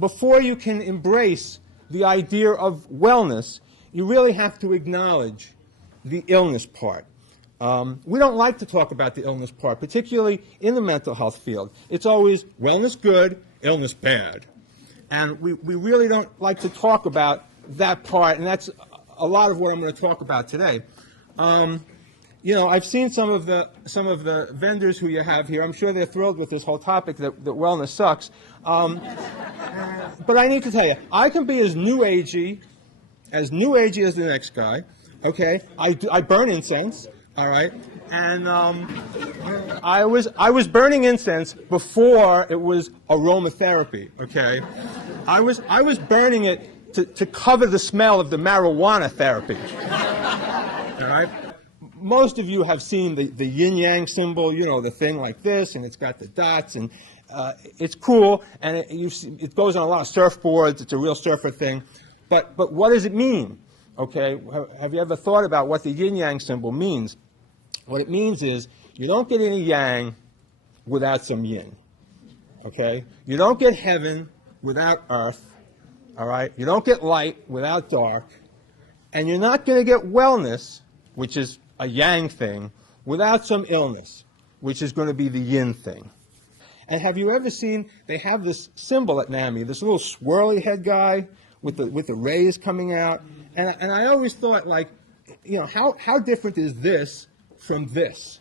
before you can embrace the idea of wellness, you really have to acknowledge the illness part. We don't like to talk about the illness part, particularly in the mental health field. It's always wellness good, illness bad. And we really don't like to talk about that part, and that's a lot of what I'm going to talk about today. You know, I've seen some of the vendors who you have here. I'm sure they're thrilled with this whole topic that wellness sucks. But I need to tell you, I can be as new agey as the next guy. Okay, I burn incense. All right, and I was burning incense before it was aromatherapy. Okay, I was burning it to cover the smell of the marijuana therapy. All right. Most of you have seen the yin-yang symbol, you know, the thing like this, and it's got the dots, and it's cool, and it goes on a lot of surfboards. It's a real surfer thing. But what does it mean? Okay, have you ever thought about what the yin-yang symbol means? What it means is you don't get any yang without some yin. Okay? You don't get heaven without earth. All right? You don't get light without dark. And you're not going to get wellness, which is a yang thing, without some illness, which is going to be the yin thing. And have you ever seen, they have this symbol at NAMI, this little swirly head guy with the rays coming out. And I always thought, like, you know, how different is this from this?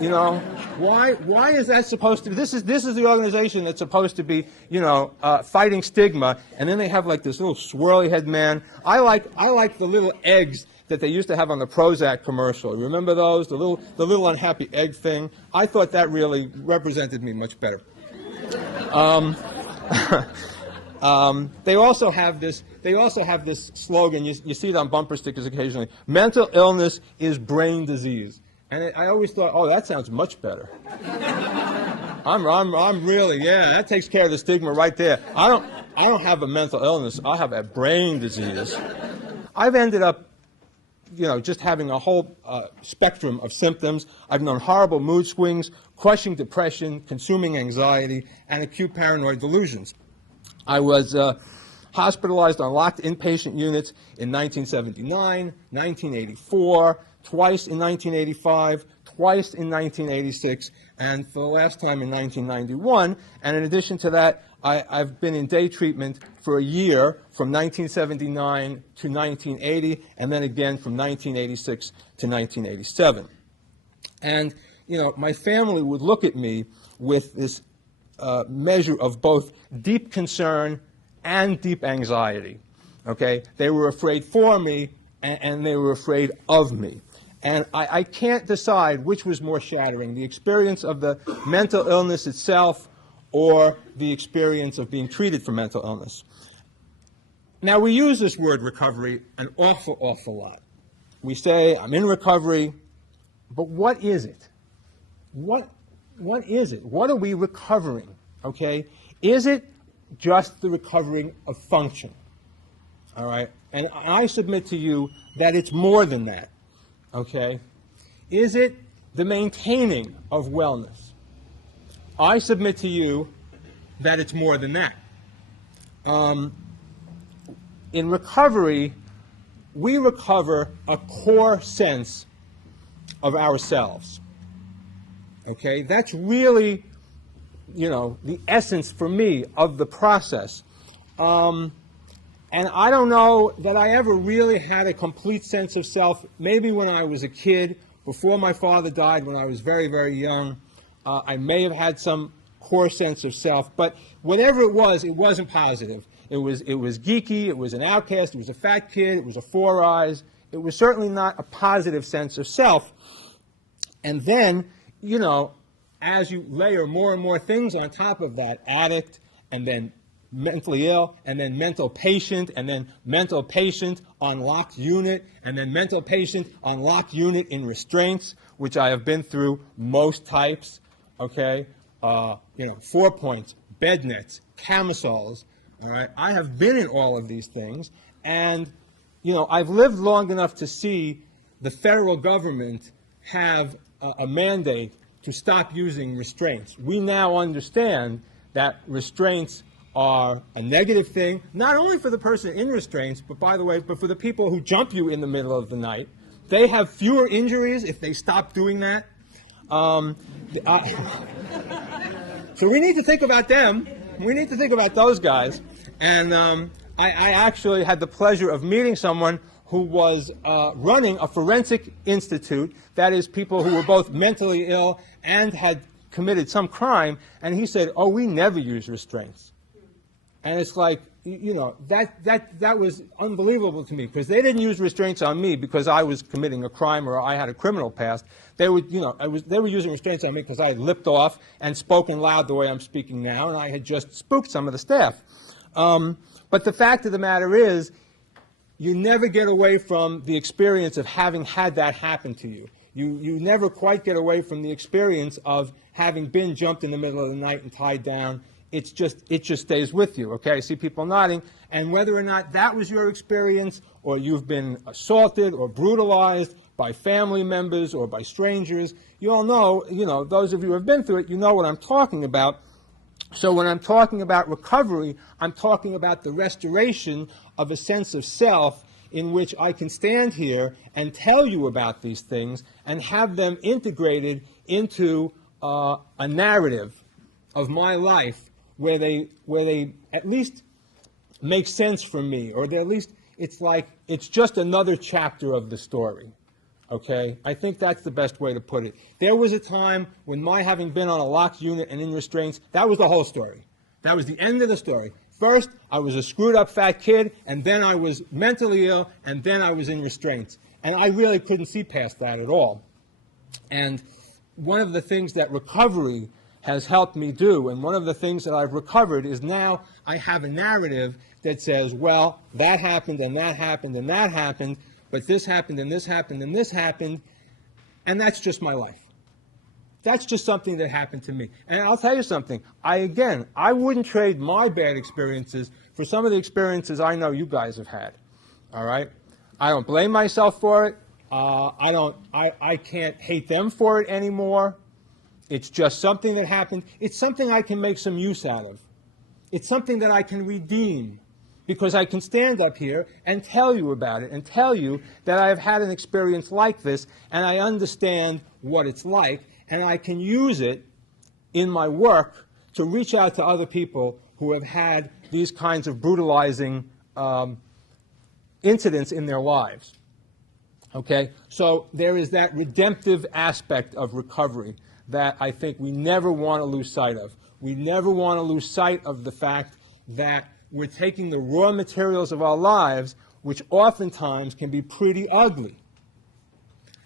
You know, why is that supposed to be? This is the organization that's supposed to be, you know, fighting stigma, and then they have like this little swirly head man. I like the little eggs that they used to have on the Prozac commercial. Remember those? The little unhappy egg thing. I thought that really represented me much better. They also have this slogan. You see it on bumper stickers occasionally. Mental illness is brain disease. And I always thought, oh, that sounds much better. I'm really, yeah, that takes care of the stigma right there. I don't have a mental illness. I have a brain disease. I've ended up, you know, just having a whole spectrum of symptoms. I've known horrible mood swings, crushing depression, consuming anxiety, and acute paranoid delusions. I was hospitalized on locked inpatient units in 1979, 1984, twice in 1985, twice in 1986, and for the last time in 1991. And in addition to that, I've been in day treatment for a year from 1979 to 1980, and then again from 1986 to 1987. And, you know, my family would look at me with this measure of both deep concern and deep anxiety. Okay? They were afraid for me, and they were afraid of me. And I can't decide which was more shattering, the experience of the mental illness itself or the experience of being treated for mental illness. Now, we use this word recovery an awful, awful lot. We say, I'm in recovery, but what is it? What is it? What are we recovering? Okay? Is it just the recovering of function? All right? And I submit to you that it's more than that. Okay? Is it the maintaining of wellness? I submit to you that it's more than that. In recovery, we recover a core sense of ourselves. Okay? That's really, you know, the essence for me of the process. And I don't know that I ever really had a complete sense of self. Maybe when I was a kid, before my father died, when I was very, very young, I may have had some core sense of self. But whatever it wasn't positive. It was geeky. It was an outcast. It was a fat kid. It was a Four Eyes. It was certainly not a positive sense of self. And then, you know, as you layer more and more things on top of that, addict, and then mentally ill, and then mental patient on locked unit, and then mental patient on locked unit in restraints, which I have been through most types, okay? 4 points, bed nets, camisoles, all right? I have been in all of these things, and, you know, I've lived long enough to see the federal government have a mandate to stop using restraints. We now understand that restraints are a negative thing, not only for the person in restraints, but by the way, but for the people who jump you in the middle of the night. They have fewer injuries if they stop doing that. So we need to think about them. We need to think about those guys. And I actually had the pleasure of meeting someone who was running a forensic institute, that is, people who were both mentally ill and had committed some crime, and he said, oh, we never use restraints. And it's like, you know, that was unbelievable to me, because they didn't use restraints on me because I was committing a crime or I had a criminal past. They would, you know, they were using restraints on me because I had lipped off and spoken loud the way I'm speaking now, and I had just spooked some of the staff. But the fact of the matter is, you never get away from the experience of having had that happen to you. You never quite get away from the experience of having been jumped in the middle of the night and tied down. It just stays with you, okay? I see people nodding. And whether or not that was your experience, or you've been assaulted or brutalized by family members or by strangers, you all know, you know, those of you who have been through it, you know what I'm talking about. So when I'm talking about recovery, I'm talking about the restoration of a sense of self in which I can stand here and tell you about these things and have them integrated into a narrative of my life where they at least make sense for me, or at least it's like it's just another chapter of the story. Okay? I think that's the best way to put it. There was a time when my having been on a locked unit and in restraints, that was the whole story. That was the end of the story. First, I was a screwed up fat kid, and then I was mentally ill, and then I was in restraints. And I really couldn't see past that at all. And one of the things that recovery has helped me do, and one of the things that I've recovered, is now I have a narrative that says, well, that happened, and that happened, and that happened, but this happened, and this happened, and this happened, and that's just my life. That's just something that happened to me. And I'll tell you something. I wouldn't trade my bad experiences for some of the experiences I know you guys have had. All right? I don't blame myself for it. I can't hate them for it anymore. It's just something that happened. It's something I can make some use out of. It's something that I can redeem, because I can stand up here and tell you about it and tell you that I've had an experience like this and I understand what it's like, and I can use it in my work to reach out to other people who have had these kinds of brutalizing incidents in their lives. Okay? So there is that redemptive aspect of recovery that I think we never want to lose sight of. We never want to lose sight of the fact that we're taking the raw materials of our lives, which oftentimes can be pretty ugly,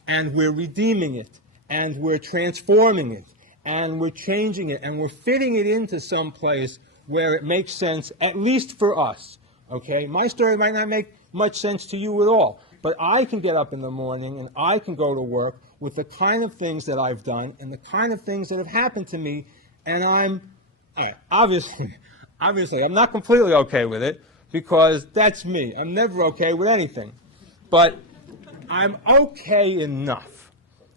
and we're redeeming it, and we're transforming it, and we're changing it, and we're fitting it into some place where it makes sense, at least for us. Okay? My story might not make much sense to you at all, but I can get up in the morning and I can go to work with the kind of things that I've done and the kind of things that have happened to me, and I'm obviously I'm not completely okay with it, because that's me. I'm never okay with anything. But I'm okay enough.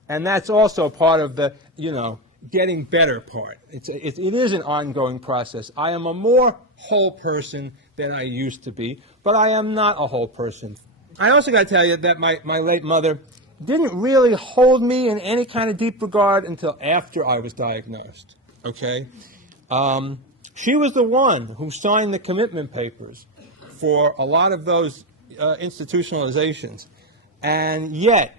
And that's also part of the, you know, getting better part. It is an ongoing process. I am a more whole person than I used to be, but I am not a whole person. I also got to tell you that my late mother didn't really hold me in any kind of deep regard until after I was diagnosed. Okay? She was the one who signed the commitment papers for a lot of those institutionalizations. And yet,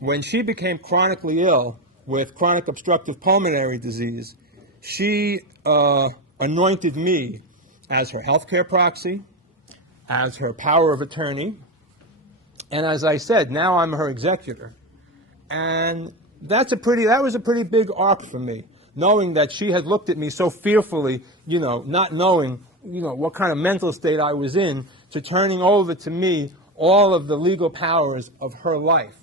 when she became chronically ill with chronic obstructive pulmonary disease, she anointed me as her healthcare proxy, as her power of attorney, and as I said, now I'm her executor. And that was a pretty big arc for me, knowing that she had looked at me so fearfully, you know, not knowing, you know, what kind of mental state I was in, to turning over to me all of the legal powers of her life.